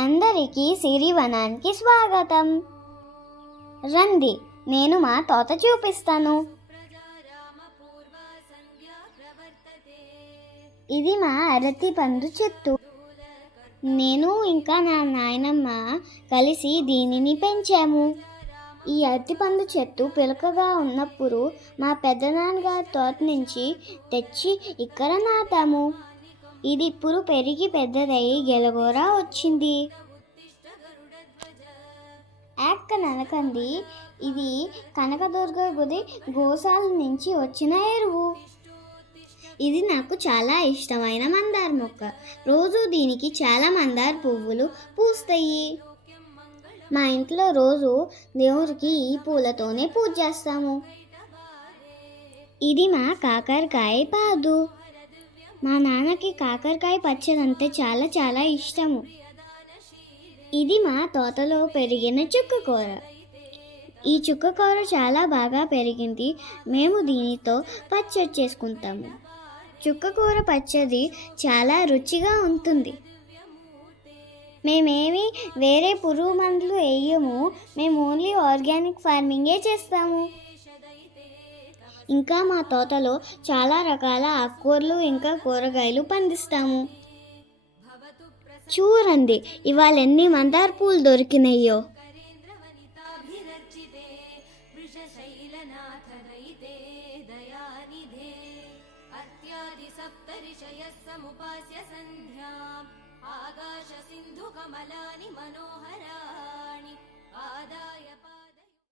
అందరికీ సిరివనానికి స్వాగతం. రండి, నేను మా తోట చూపిస్తాను. ఇది మా అరటి పండు చెట్టు. నేను ఇంకా నా నాయనమ్మ కలిసి దీనిని పెంచాము. ఈ అరటిపండు చెట్టు పిలకగా ఉన్నప్పుడు మా పెద్దనాన్నగారి తోట నుంచి తెచ్చి ఇక్కడ నాటాము. ఇది ఇప్పుడు పెరిగి పెద్దదయ్యి గెలగోరా వచ్చింది. ననకండి, ఇది కనకదుర్గ గుడి గోశాల నుంచి వచ్చిన ఎరువు. ఇది నాకు చాలా ఇష్టమైన మందార మొక్క. రోజు దీనికి చాలా మందార పువ్వులు పూస్తాయి. మా ఇంట్లో రోజు దేవుడికి ఈ పూలతోనే పూజ చేస్తాము. ఇది మా కాకరకాయ పాదు. మా నాన్నకి కాకరకాయ పచ్చడి అంటే చాలా చాలా ఇష్టము. ఇది మా తోటలో పెరిగిన చుక్కకూర. ఈ చుక్కకూర చాలా బాగా పెరిగింది. మేము దీనితో పచ్చడి చేసుకుంటాము. చుక్కకూర పచ్చడి చాలా రుచిగా ఉంటుంది. మేమేమి వేరే పురుగు మందులు వేయము. మేము ఓన్లీ ఆర్గానిక్ ఫార్మింగే చేస్తాము. ఇంకా మా తోటలో చాలా రకాల ఆకుకూరలు ఇంకా కూరగాయలు పండిస్తాము. చూడండి, ఇవాళ ఎన్ని మందార పూలు దొరికినాయో. ఆకాశ సింధు కమలాని మనోహరాణి ఆదాయ